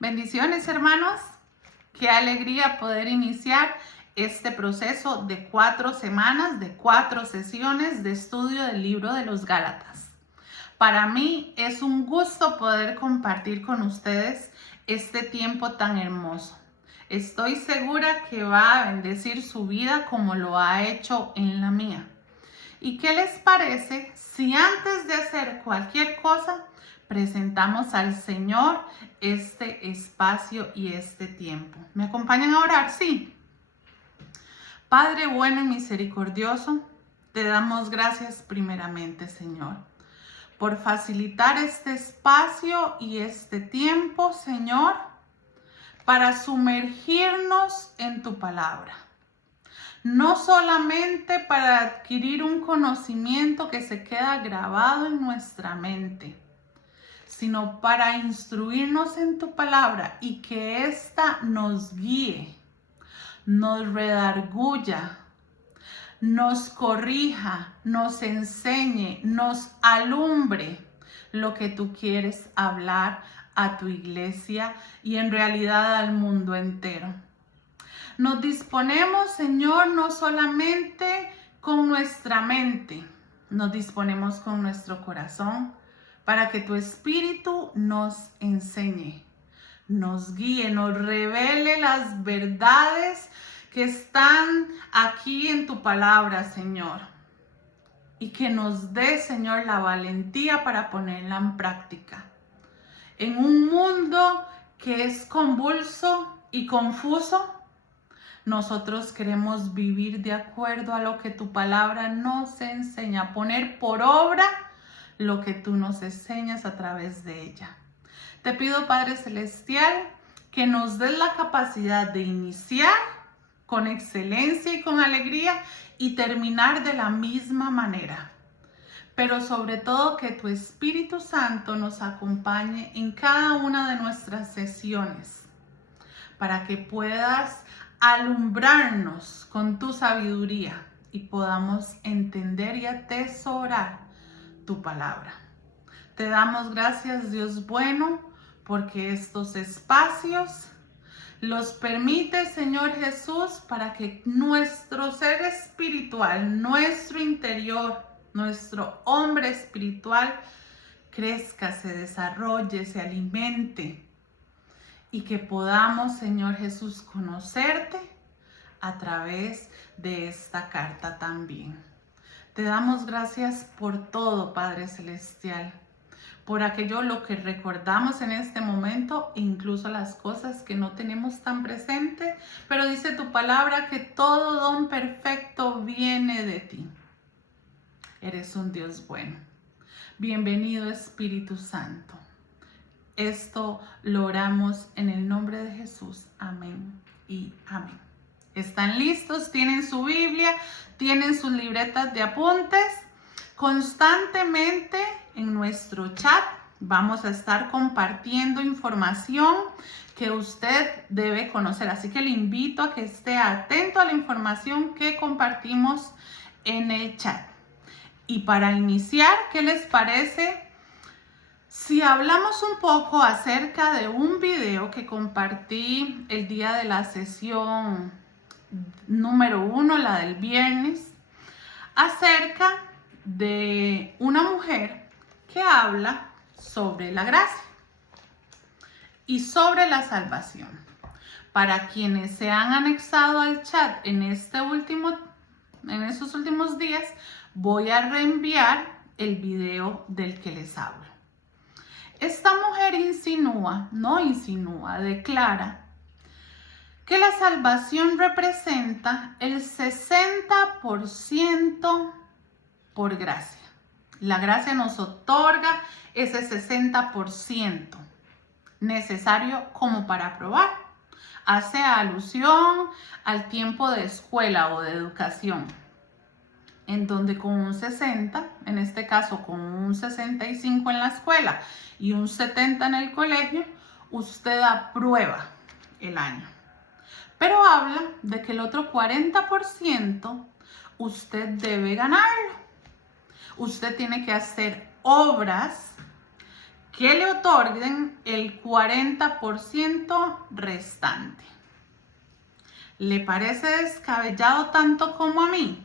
Bendiciones, hermanos. Qué alegría poder iniciar este proceso de 4 semanas, de 4 sesiones de estudio del libro de los Gálatas. Para mí es un gusto poder compartir con ustedes este tiempo tan hermoso. Estoy segura que va a bendecir su vida como lo ha hecho en la mía. ¿Y qué les parece si antes de hacer cualquier cosa presentamos al Señor este espacio y este tiempo? ¿Me acompañan a orar? Sí. Padre bueno y misericordioso, te damos gracias primeramente, Señor, por facilitar este espacio y este tiempo, Señor, para sumergirnos en tu palabra. No solamente para adquirir un conocimiento que se queda grabado en nuestra mente, sino para instruirnos en tu palabra y que ésta nos guíe, nos redarguya, nos corrija, nos enseñe, nos alumbre lo que tú quieres hablar a tu iglesia y en realidad al mundo entero. Nos disponemos, Señor, no solamente con nuestra mente, nos disponemos con nuestro corazón para que tu Espíritu nos enseñe, nos guíe, nos revele las verdades que están aquí en tu palabra, Señor. Y que nos dé, Señor, la valentía para ponerla en práctica. En un mundo que es convulso y confuso, nosotros queremos vivir de acuerdo a lo que tu palabra nos enseña, poner por obra lo que tú nos enseñas a través de ella. Te pido, Padre Celestial, que nos des la capacidad de iniciar con excelencia y con alegría y terminar de la misma manera. Pero sobre todo que tu Espíritu Santo nos acompañe en cada una de nuestras sesiones para que puedas alumbrarnos con tu sabiduría y podamos entender y atesorar tu palabra. Te damos gracias, Dios bueno, porque estos espacios los permite, Señor Jesús, para que nuestro ser espiritual, nuestro interior, nuestro hombre espiritual crezca, se desarrolle, se alimente y que podamos, Señor Jesús, conocerte a través de esta carta también. Te damos gracias por todo, Padre Celestial, por aquello lo que recordamos en este momento e incluso las cosas que no tenemos tan presente, pero dice tu palabra que todo don perfecto viene de ti. Eres un Dios bueno. Bienvenido, Espíritu Santo. Esto lo oramos en el nombre de Jesús. Amén y amén. ¿Están listos? ¿Tienen su Biblia? ¿Tienen sus libretas de apuntes? Constantemente en nuestro chat vamos a estar compartiendo información que usted debe conocer. Así que le invito a que esté atento a la información que compartimos en el chat. Y para iniciar, ¿qué les parece si hablamos un poco acerca de un video que compartí el día de la sesión número 1, la del viernes, acerca de una mujer que habla sobre la gracia y sobre la salvación? Para quienes se han anexado al chat en estos últimos días, voy a reenviar el video del que les hablo. Esta mujer declara que la salvación representa el 60% por gracia. La gracia nos otorga ese 60% necesario como para aprobar. Hace alusión al tiempo de escuela o de educación, en donde con un 60, en este caso con un 65 en la escuela y un 70 en el colegio, usted aprueba el año. Pero habla de que el otro 40% usted debe ganarlo. Usted tiene que hacer obras que le otorguen el 40% restante. ¿Le parece descabellado tanto como a mí?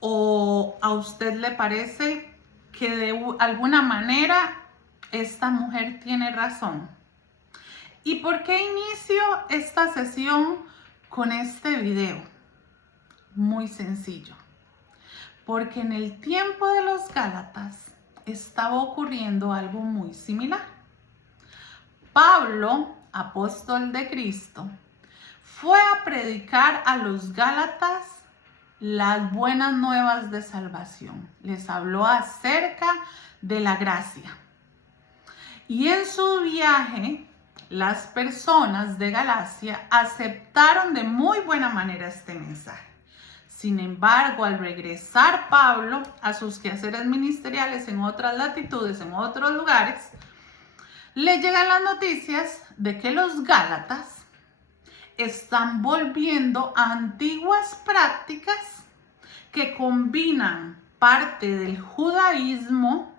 ¿O a usted le parece que de alguna manera esta mujer tiene razón? ¿Y por qué inicio esta sesión con este video? Muy sencillo. Porque en el tiempo de los Gálatas estaba ocurriendo algo muy similar. Pablo, apóstol de Cristo, fue a predicar a los Gálatas las buenas nuevas de salvación. Les habló acerca de la gracia. Y en su viaje, las personas de Galacia aceptaron de muy buena manera este mensaje. Sin embargo, al regresar Pablo a sus quehaceres ministeriales en otras latitudes, en otros lugares, le llegan las noticias de que los Gálatas están volviendo a antiguas prácticas que combinan parte del judaísmo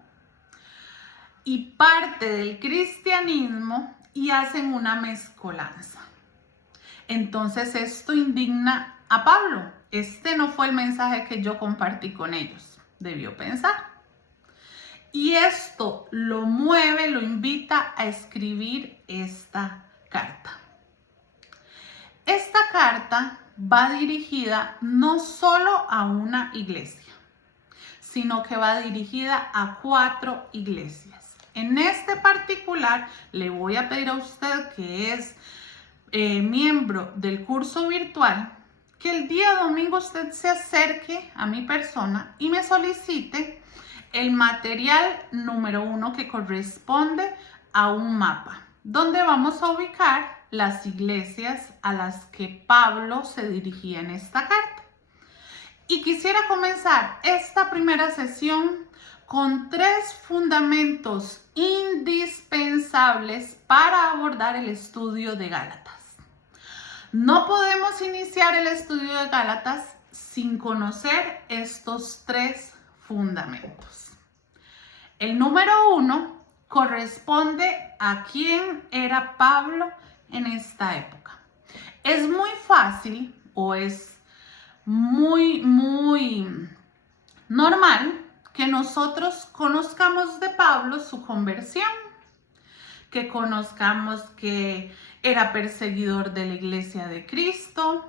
y parte del cristianismo y hacen una mezcolanza. Entonces esto indigna a Pablo. Este no fue el mensaje que yo compartí con ellos, debió pensar. Y esto lo mueve, lo invita a escribir esta carta. Esta carta va dirigida no solo a una iglesia, sino que va dirigida a 4 iglesias. En este particular, le voy a pedir a usted que es miembro del curso virtual, que el día domingo usted se acerque a mi persona y me solicite el material número 1 que corresponde a un mapa, donde vamos a ubicar las iglesias a las que Pablo se dirigía en esta carta. Y quisiera comenzar esta primera sesión con 3 fundamentos indispensables para abordar el estudio de Gálatas. No podemos iniciar el estudio de Gálatas sin conocer estos 3 fundamentos. El número 1 corresponde a quién era Pablo en esta época. Es muy fácil o es muy normal que nosotros conozcamos de Pablo su conversión, que conozcamos que era perseguidor de la iglesia de Cristo,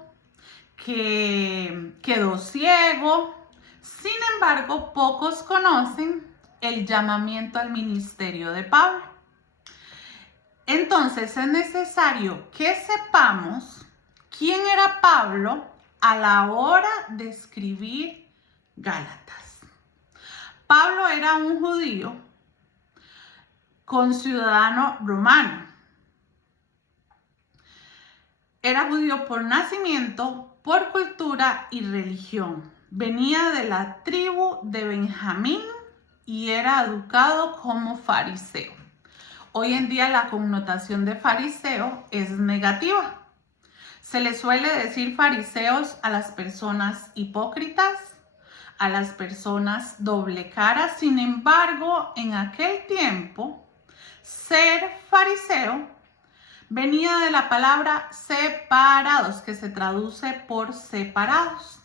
que quedó ciego. Sin embargo, pocos conocen el llamamiento al ministerio de Pablo. Entonces es necesario que sepamos quién era Pablo a la hora de escribir Gálatas. Pablo era un judío conciudadano romano. Era judío por nacimiento, por cultura y religión. Venía de la tribu de Benjamín y era educado como fariseo. Hoy en día la connotación de fariseo es negativa. Se le suele decir fariseos a las personas hipócritas, a las personas doble cara. Sin embargo, en aquel tiempo, ser fariseo venía de la palabra separados, que se traduce por separados.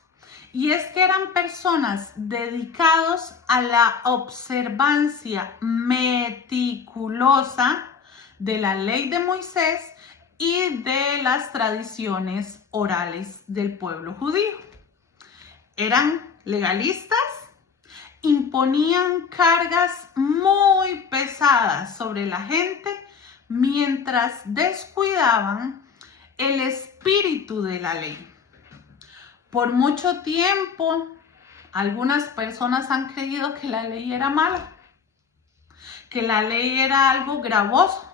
Y es que eran personas dedicados a la observancia meticulosa de la ley de Moisés y de las tradiciones orales del pueblo judío. Eran legalistas, imponían cargas muy pesadas sobre la gente mientras descuidaban el espíritu de la ley. Por mucho tiempo, algunas personas han creído que la ley era mala, que la ley era algo gravoso.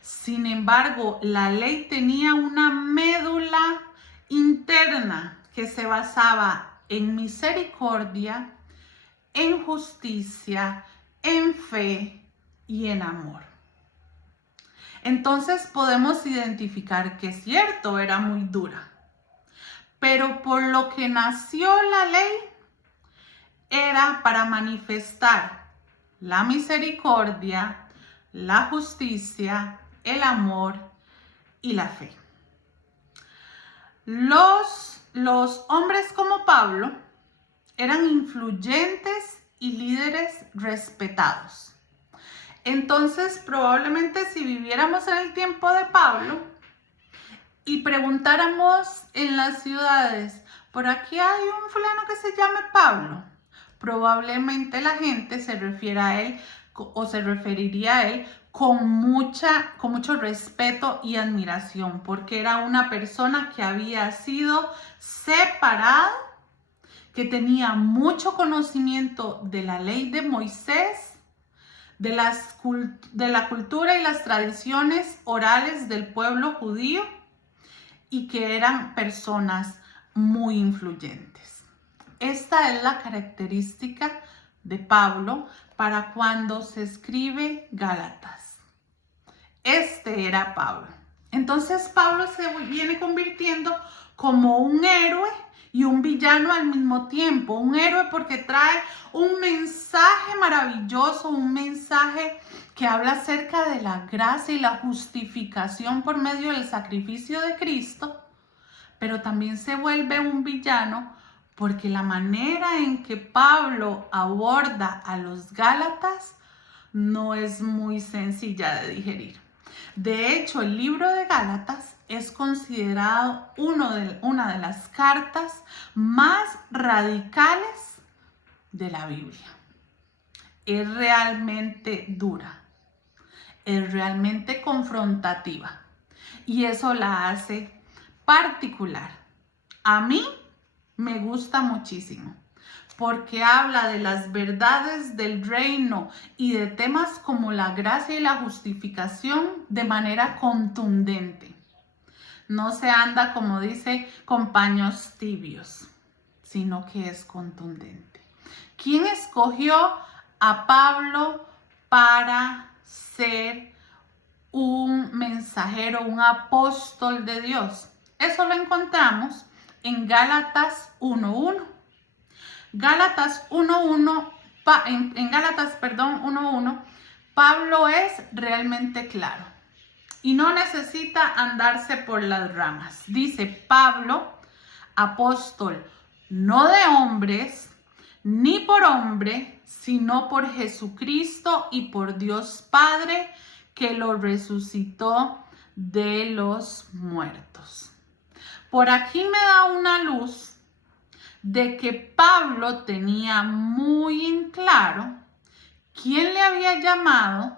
Sin embargo, la ley tenía una médula interna que se basaba en misericordia, en justicia, en fe y en amor. Entonces podemos identificar que es cierto, era muy dura. Pero por lo que nació la ley era para manifestar la misericordia, la justicia, el amor y la fe. Los hombres como Pablo eran influyentes y líderes respetados. Entonces, probablemente si viviéramos en el tiempo de Pablo y preguntáramos en las ciudades, por aquí hay un fulano que se llame Pablo, probablemente la gente se refiere a él o se referiría a él con mucho respeto y admiración, porque era una persona que había sido separada, que tenía mucho conocimiento de la ley de Moisés, de la cultura y las tradiciones orales del pueblo judío, y que eran personas muy influyentes. Esta es la característica de Pablo para cuando se escribe Gálatas. Este era Pablo. Entonces Pablo se viene convirtiendo como un héroe y un villano al mismo tiempo. Un héroe porque trae un mensaje maravilloso, un mensaje que habla acerca de la gracia y la justificación por medio del sacrificio de Cristo, pero también se vuelve un villano porque la manera en que Pablo aborda a los Gálatas no es muy sencilla de digerir. De hecho, el libro de Gálatas es considerado una de las cartas más radicales de la Biblia. Es realmente dura, es realmente confrontativa y eso la hace particular. A mí me gusta muchísimo porque habla de las verdades del reino y de temas como la gracia y la justificación de manera contundente. No se anda, como dice, con paños tibios, sino que es contundente. ¿Quién escogió a Pablo para ser un mensajero, un apóstol de Dios? Eso lo encontramos en Gálatas 1:1. Gálatas 1:1, en Gálatas 1:1, Pablo es realmente claro y no necesita andarse por las ramas. Dice: Pablo, apóstol, no de hombres, ni por hombre, sino por Jesucristo y por Dios Padre, que lo resucitó de los muertos. Por aquí me da una luz de que Pablo tenía muy en claro quién le había llamado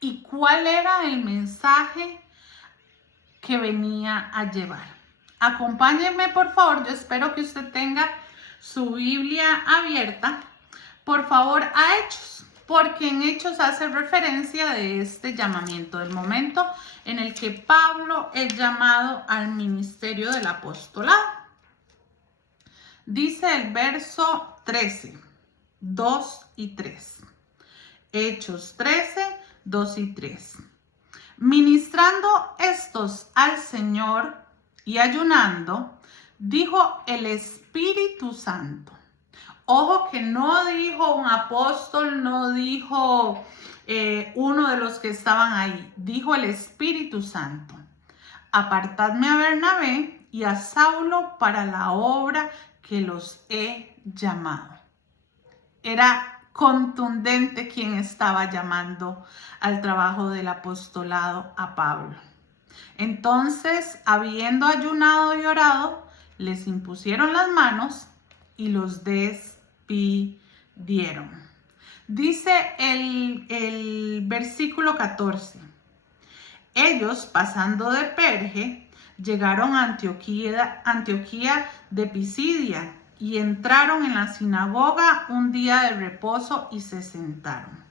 y cuál era el mensaje que venía a llevar. Acompáñenme, por favor. Yo espero que usted tenga su Biblia abierta, por favor, a Hechos, porque en Hechos hace referencia de este llamamiento, del momento en el que Pablo es llamado al ministerio del apostolado. Dice el verso 13, 2 y 3. Hechos 13, 2 y 3. Ministrando estos al Señor y ayunando, dijo el Espíritu Santo. Ojo que no dijo un apóstol, no dijo uno de los que estaban ahí. Dijo el Espíritu Santo: apartadme a Bernabé y a Saulo para la obra que los he llamado. Era contundente quien estaba llamando al trabajo del apostolado a Pablo. Entonces, habiendo ayunado y orado, les impusieron las manos y los despidieron. Dice el versículo 14. Ellos, pasando de Perge, llegaron a Antioquía de Pisidia y entraron en la sinagoga un día de reposo y se sentaron.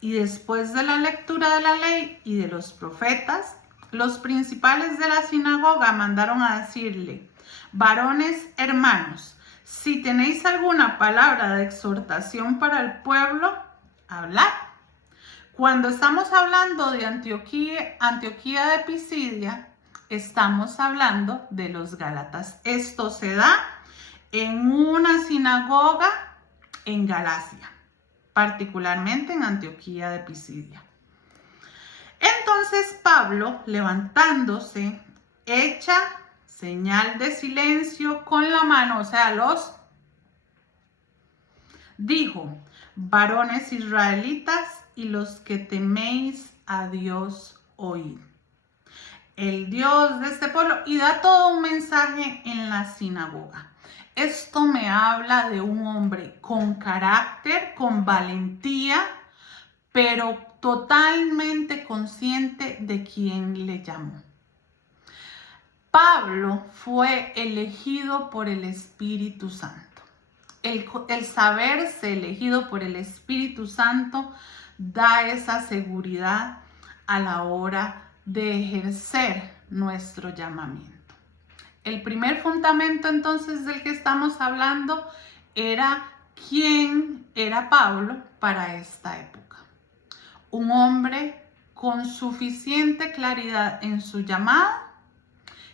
Y después de la lectura de la ley y de los profetas, los principales de la sinagoga mandaron a decirle: varones hermanos, si tenéis alguna palabra de exhortación para el pueblo, hablad. Cuando estamos hablando de Antioquía de Pisidia, estamos hablando de los Gálatas. Esto se da en una sinagoga en Galacia, particularmente en Antioquía de Pisidia. Entonces Pablo, levantándose, echa señal de silencio con la mano, o sea, dijo: varones israelitas y los que teméis a Dios, oíd. El Dios de este pueblo, y da todo un mensaje en la sinagoga. Esto me habla de un hombre con carácter, con valentía, pero totalmente consciente de quién le llamó. Pablo fue elegido por el Espíritu Santo. El saberse elegido por el Espíritu Santo da esa seguridad a la hora de ejercer nuestro llamamiento. El primer fundamento entonces del que estamos hablando era quién era Pablo para esta época. Un hombre con suficiente claridad en su llamada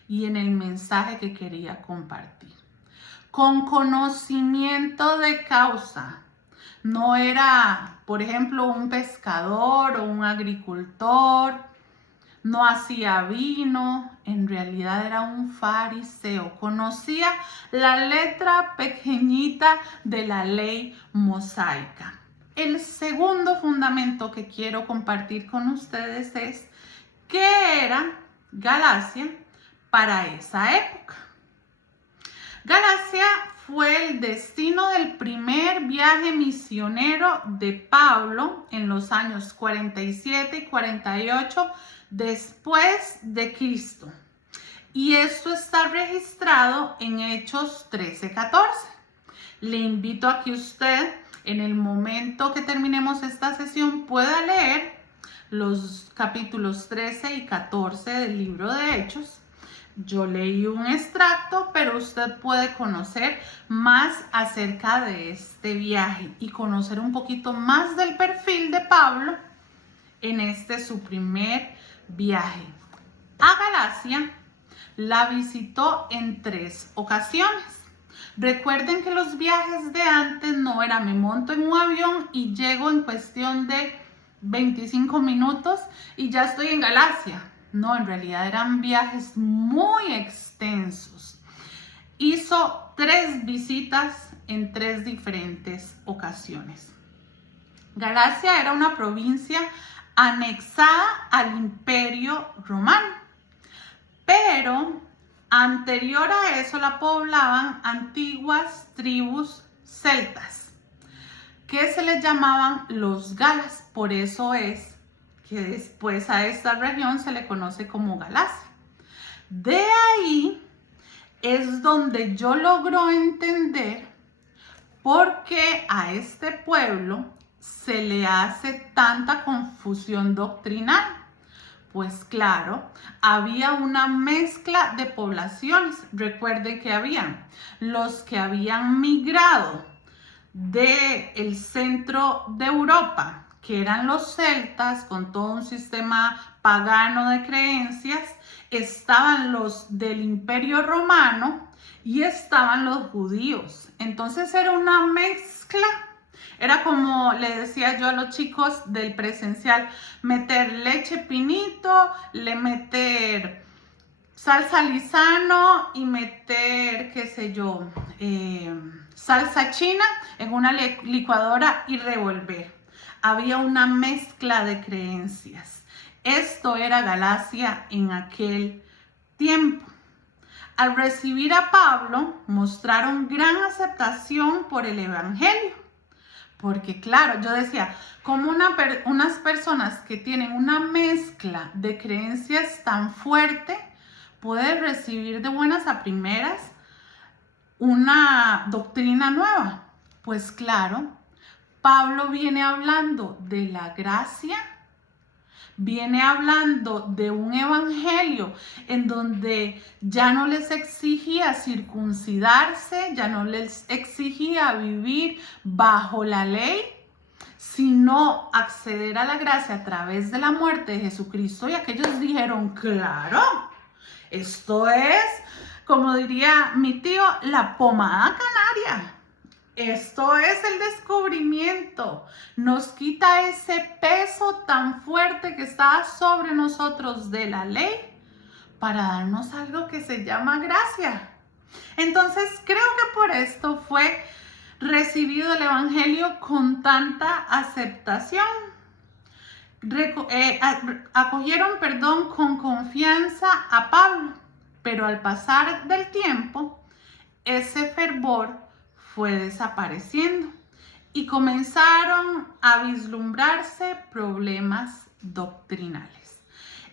y en el mensaje que quería compartir. Con conocimiento de causa. No era, por ejemplo, un pescador o un agricultor. No hacía vino, en realidad era un fariseo. Conocía la letra pequeñita de la ley mosaica. El segundo fundamento que quiero compartir con ustedes es qué era Galacia para esa época. Galacia fue el destino del primer viaje misionero de Pablo en los años 47 y 48 después de Cristo. Y esto está registrado en Hechos 13:14. Le invito a que usted, en el momento que terminemos esta sesión, pueda leer los capítulos 13 y 14 del libro de Hechos. Yo leí un extracto, pero usted puede conocer más acerca de este viaje y conocer un poquito más del perfil de Pablo en este su primer viaje. A Galacia la visitó en 3 ocasiones. Recuerden que los viajes de antes no era me monto en un avión y llego en cuestión de 25 minutos y ya estoy en Galacia. No, en realidad eran viajes muy extensos. Hizo 3 visitas en 3 diferentes ocasiones. Galacia era una provincia anexada al Imperio Romano, pero anterior a eso la poblaban antiguas tribus celtas, que se les llamaban los galas. Por eso es que después a esta región se le conoce como Galacia. De ahí es donde yo logro entender por qué a este pueblo se le hace tanta confusión doctrinal. Pues claro, había una mezcla de poblaciones. Recuerden que habían los que habían migrado del centro de Europa, que eran los celtas, con todo un sistema pagano de creencias. Estaban los del Imperio Romano y estaban los judíos. Entonces era una mezcla. Era como le decía yo a los chicos del presencial, meter leche pinito, meter salsa Lizano y meter, qué sé yo, salsa china en una licuadora y revolver. Había una mezcla de creencias. Esto era Galacia en aquel tiempo. Al recibir a Pablo, mostraron gran aceptación por el evangelio. Porque claro, yo decía, como unas personas que tienen una mezcla de creencias tan fuerte, pueden recibir de buenas a primeras una doctrina nueva. Pues claro, Pablo viene hablando de la gracia, viene hablando de un evangelio en donde ya no les exigía circuncidarse, ya no les exigía vivir bajo la ley, sino acceder a la gracia a través de la muerte de Jesucristo. Y aquellos dijeron, claro, esto es, como diría mi tío, la pomada canaria. Esto es el descubrimiento. Nos quita ese peso tan fuerte que está sobre nosotros de la ley para darnos algo que se llama gracia. Entonces creo que por esto fue recibido el Evangelio con tanta aceptación. Acogieron, con confianza a Pablo, pero al pasar del tiempo, ese fervor fue desapareciendo y comenzaron a vislumbrarse problemas doctrinales.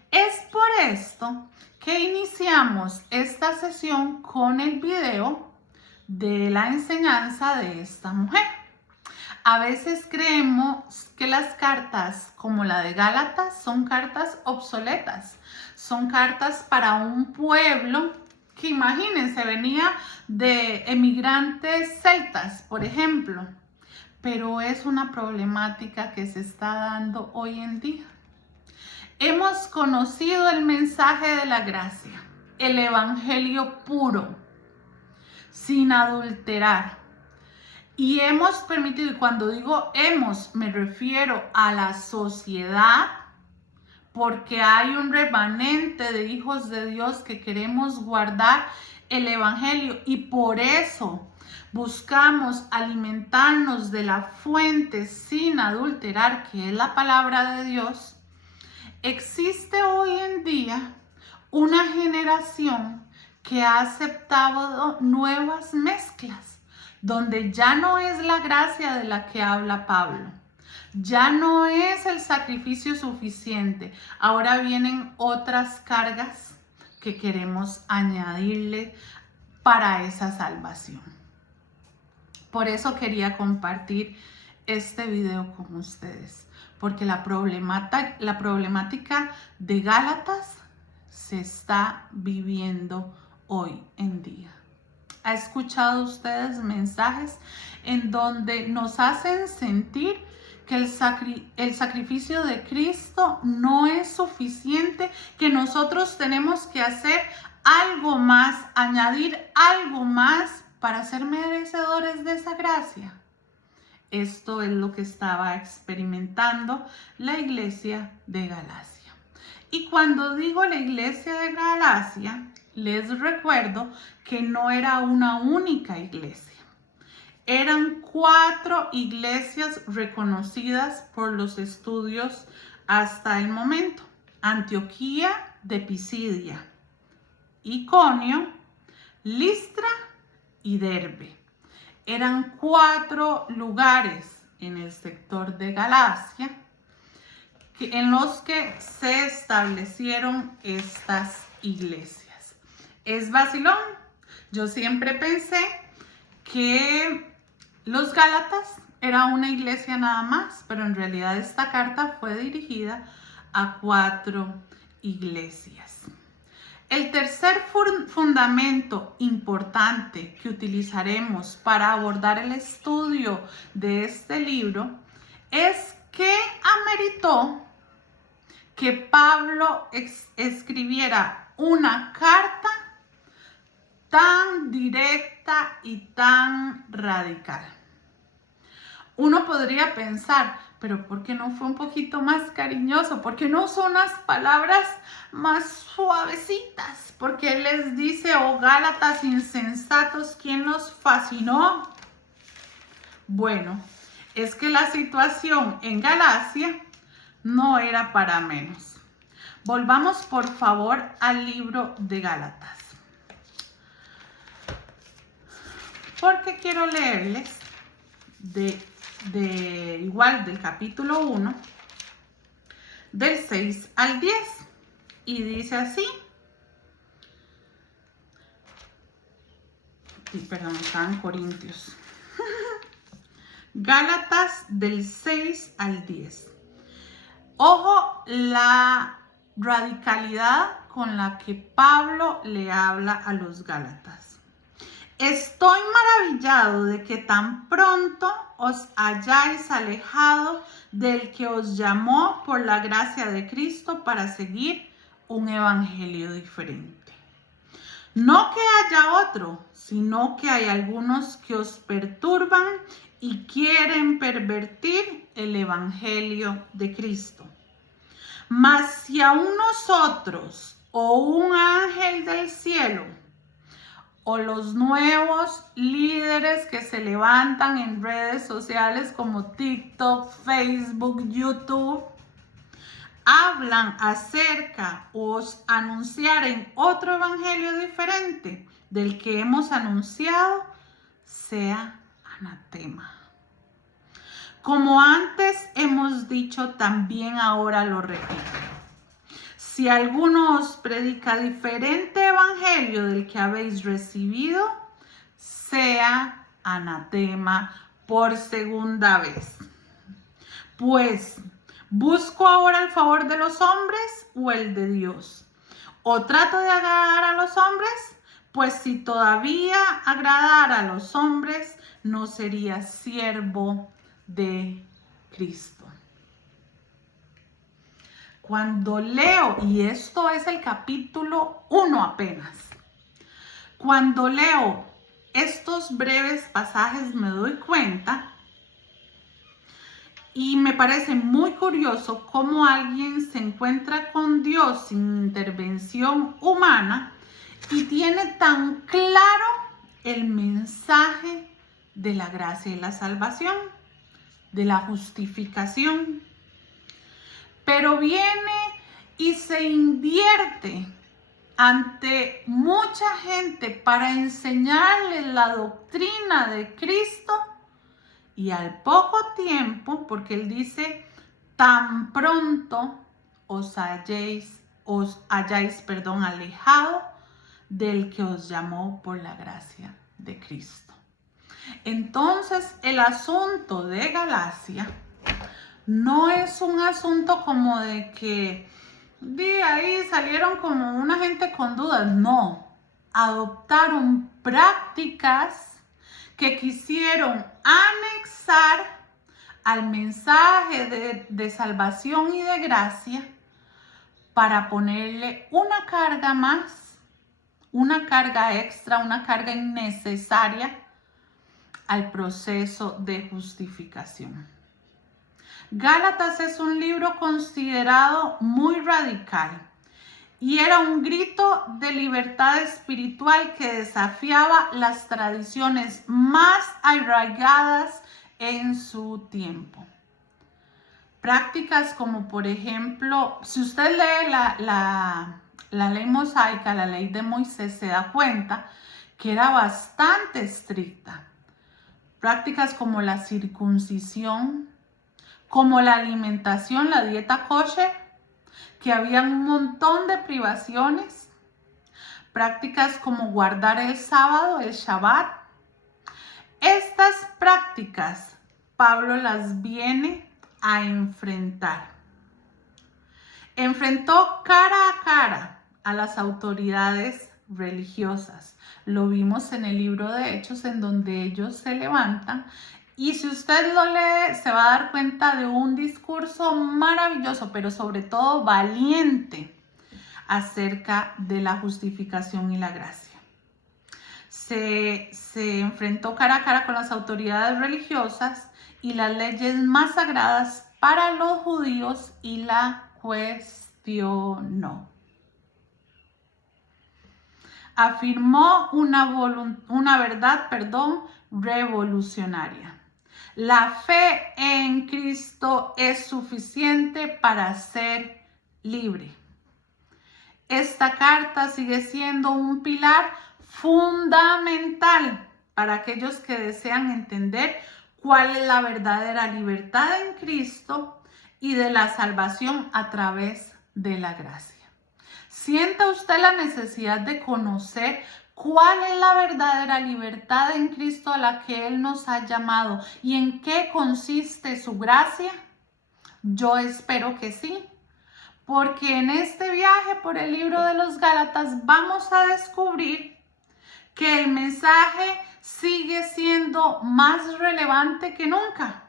Es por esto que iniciamos esta sesión con el video de la enseñanza de esta mujer. A veces creemos que las cartas como la de Gálatas son cartas obsoletas, son cartas para un pueblo que, imagínense, venía de emigrantes celtas, por ejemplo, pero es una problemática que se está dando hoy en día. Hemos conocido el mensaje de la gracia, el evangelio puro, sin adulterar. Y hemos permitido, y cuando digo hemos, me refiero a la sociedad, porque hay un remanente de hijos de Dios que queremos guardar el evangelio y por eso buscamos alimentarnos de la fuente sin adulterar, que es la palabra de Dios. Existe hoy en día una generación que ha aceptado nuevas mezclas, donde ya no es la gracia de la que habla Pablo, ya no es el sacrificio suficiente, ahora vienen otras cargas que queremos añadirle para esa salvación. Por eso quería compartir este video con ustedes, porque la problemática de Gálatas se está viviendo hoy en día. ¿Ha escuchado ustedes mensajes en donde nos hacen sentir que el sacrificio de Cristo no es suficiente, que nosotros tenemos que hacer algo más, añadir algo más para ser merecedores de esa gracia? Esto es lo que estaba experimentando la iglesia de Galacia. Y cuando digo la iglesia de Galacia, les recuerdo que no era una única iglesia. Eran 4 iglesias reconocidas por los estudios hasta el momento: Antioquía de Pisidia, Iconio, Listra y Derbe. Eran 4 lugares en el sector de Galacia en los que se establecieron estas iglesias. Es vacilón. Yo siempre pensé que los Gálatas era una iglesia nada más, pero en realidad esta carta fue dirigida a 4 iglesias. El tercer fundamento importante que utilizaremos para abordar el estudio de este libro es que ameritó que Pablo escribiera una carta tan directa y tan radical. Uno podría pensar, pero ¿por qué no fue un poquito más cariñoso? ¿Por qué no usó unas palabras más suavecitas? ¿Por qué les dice, oh Gálatas insensatos, quién los fascinó? Bueno, es que la situación en Galacia no era para menos. Volvamos por favor al libro de Gálatas, porque quiero leerles igual del capítulo 1, del 6 al 10, y dice así. Perdón, estaban Corintios. Gálatas del 6 al 10. Ojo la radicalidad con la que Pablo le habla a los Gálatas. Estoy maravillado de que tan pronto os hayáis alejado del que os llamó por la gracia de Cristo para seguir un evangelio diferente. No que haya otro, sino que hay algunos que os perturban y quieren pervertir el evangelio de Cristo. Mas si aún nosotros o un ángel del cielo o los nuevos líderes que se levantan en redes sociales como TikTok, Facebook, YouTube, hablan acerca o os anunciaren otro evangelio diferente del que hemos anunciado, sea anatema. Como antes hemos dicho, también ahora lo repito. Si alguno os predica diferente evangelio del que habéis recibido, sea anatema por segunda vez. Pues, ¿busco ahora el favor de los hombres o el de Dios? ¿O trato de agradar a los hombres? Pues si todavía agradara a los hombres, no sería siervo de Cristo. Cuando leo, y esto es el capítulo 1 apenas, cuando leo estos breves pasajes me doy cuenta y me parece muy curioso cómo alguien se encuentra con Dios sin intervención humana y tiene tan claro el mensaje de la gracia y la salvación, de la justificación. Pero viene y se invierte ante mucha gente para enseñarles la doctrina de Cristo y al poco tiempo, porque él dice, tan pronto os hayáis alejado del que os llamó por la gracia de Cristo. Entonces, el asunto de Galacia no es un asunto como de que de ahí salieron como una gente con dudas. No, adoptaron prácticas que quisieron anexar al mensaje de salvación y de gracia para ponerle una carga más, una carga extra, una carga innecesaria al proceso de justificación. Gálatas es un libro considerado muy radical y era un grito de libertad espiritual que desafiaba las tradiciones más arraigadas en su tiempo. Prácticas como, por ejemplo, si usted lee la ley mosaica, la ley de Moisés, se da cuenta que era bastante estricta. Prácticas como la circuncisión, como la alimentación, la dieta kosher, que había un montón de privaciones, prácticas como guardar el sábado, el Shabbat. Estas prácticas Pablo las viene a enfrentar. Enfrentó cara a cara a las autoridades religiosas. Lo vimos en el libro de Hechos, en donde ellos se levantan. Y si usted lo lee, se va a dar cuenta de un discurso maravilloso, pero sobre todo valiente, acerca de la justificación y la gracia. Se enfrentó cara a cara con las autoridades religiosas y las leyes más sagradas para los judíos y la cuestionó. Afirmó una verdad revolucionaria. La fe en Cristo es suficiente para ser libre. Esta carta sigue siendo un pilar fundamental para aquellos que desean entender cuál es la verdadera libertad en Cristo y de la salvación a través de la gracia. ¿Siente usted la necesidad de conocer cuál es la verdadera libertad en Cristo a la que Él nos ha llamado y en qué consiste su gracia? Yo espero que sí, porque en este viaje por el libro de los Gálatas vamos a descubrir que el mensaje sigue siendo más relevante que nunca.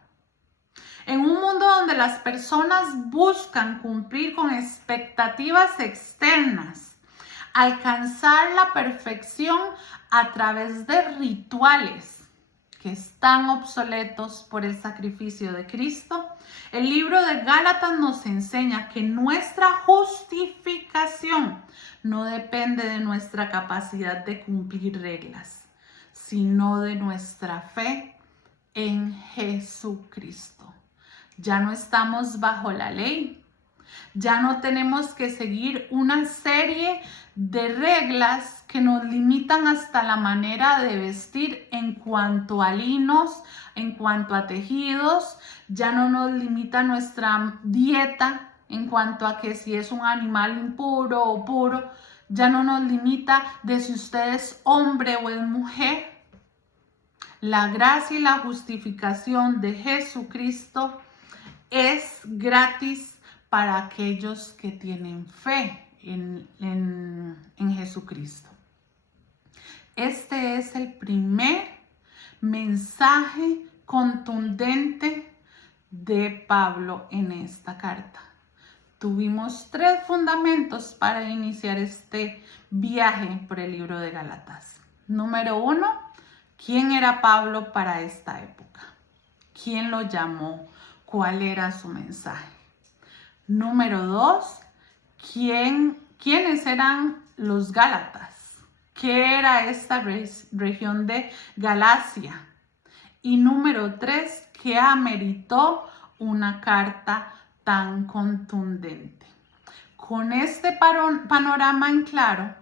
En un mundo donde las personas buscan cumplir con expectativas externas, alcanzar la perfección a través de rituales que están obsoletos por el sacrificio de Cristo. El libro de Gálatas nos enseña que nuestra justificación no depende de nuestra capacidad de cumplir reglas, sino de nuestra fe en Jesucristo. Ya no estamos bajo la ley. Ya no tenemos que seguir una serie de reglas que nos limitan hasta la manera de vestir en cuanto a linos, en cuanto a tejidos. Ya no nos limita nuestra dieta en cuanto a que si es un animal impuro o puro. Ya no nos limita de si usted es hombre o es mujer. La gracia y la justificación de Jesucristo es gratis para aquellos que tienen fe en Jesucristo. Este es el primer mensaje contundente de Pablo en esta carta. Tuvimos 3 fundamentos para iniciar este viaje por el libro de Gálatas. Número 1, ¿quién era Pablo para esta época? ¿Quién lo llamó? ¿Cuál era su mensaje? Número 2, ¿quiénes eran los Gálatas? ¿Qué era esta región de Galacia? Y número 3, ¿qué ameritó una carta tan contundente? Con este panorama en claro,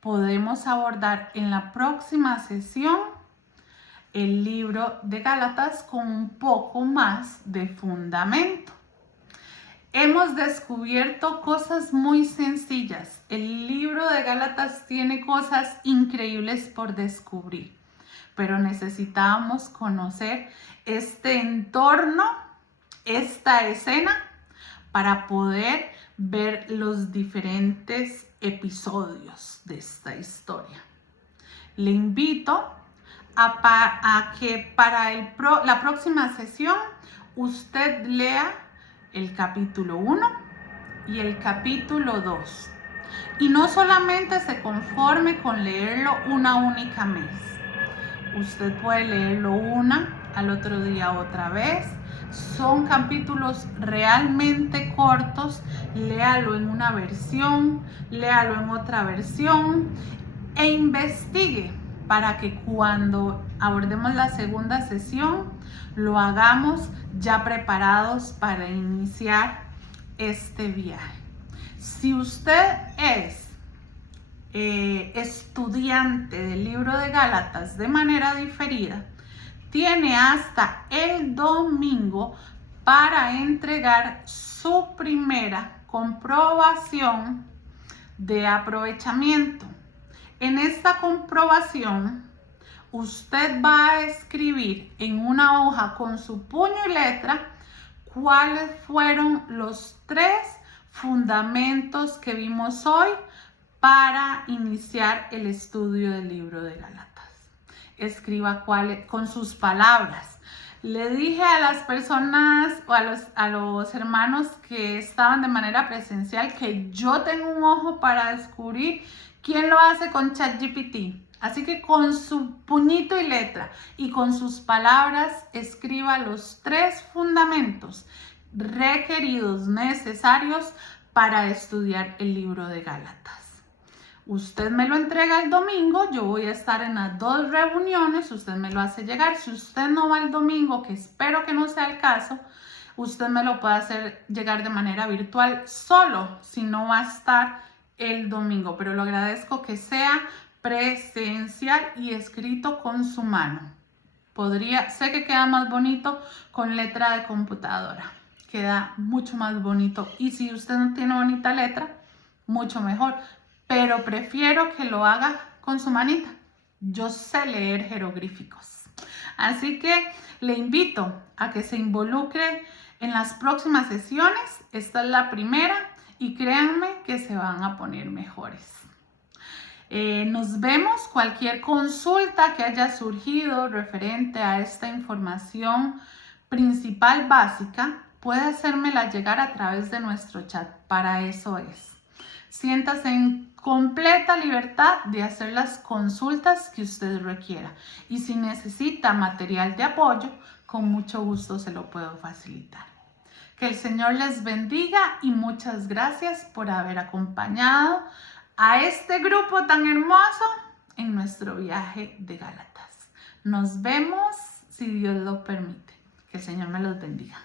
podemos abordar en la próxima sesión el libro de Gálatas con un poco más de fundamento. Hemos descubierto cosas muy sencillas. El libro de Gálatas tiene cosas increíbles por descubrir, pero necesitábamos conocer este entorno, esta escena, para poder ver los diferentes episodios de esta historia. Le invito a que para la próxima sesión usted lea el capítulo 1 y el capítulo 2. Y no solamente se conforme con leerlo una única vez. Usted puede leerlo al otro día otra vez. Son capítulos realmente cortos. Léalo en una versión, léalo en otra versión e investigue para que cuando abordemos la segunda sesión lo hagamos ya preparados para iniciar este viaje. Si usted es estudiante del libro de Gálatas de manera diferida, tiene hasta el domingo para entregar su primera comprobación de aprovechamiento. En esta comprobación, usted va a escribir en una hoja con su puño y letra cuáles fueron los 3 fundamentos que vimos hoy para iniciar el estudio del libro de Gálatas. Escriba con sus palabras. Le dije a las personas o a los hermanos que estaban de manera presencial que yo tengo un ojo para descubrir quién lo hace con ChatGPT. Así que con su puñito y letra y con sus palabras escriba los 3 fundamentos requeridos, necesarios para estudiar el libro de Gálatas. Usted me lo entrega el domingo, yo voy a estar en las 2 reuniones, usted me lo hace llegar. Si usted no va el domingo, que espero que no sea el caso, usted me lo puede hacer llegar de manera virtual solo si no va a estar el domingo, pero lo agradezco que sea presencial y escrito con su mano. Sé que queda más bonito con letra de computadora, queda mucho más bonito, y si usted no tiene bonita letra, mucho mejor, pero prefiero que lo haga con su manita. Yo sé leer jeroglíficos, así que le invito a que se involucre en las próximas sesiones. Esta es la primera y créanme que se van a poner mejores. Nos vemos. Cualquier consulta que haya surgido referente a esta información principal básica, puede hacérmela llegar a través de nuestro chat. Para eso es. Siéntase en completa libertad de hacer las consultas que usted requiera. Y si necesita material de apoyo, con mucho gusto se lo puedo facilitar. Que el Señor les bendiga y muchas gracias por haber acompañado a este grupo tan hermoso en nuestro viaje de Gálatas. Nos vemos si Dios lo permite. Que el Señor me los bendiga.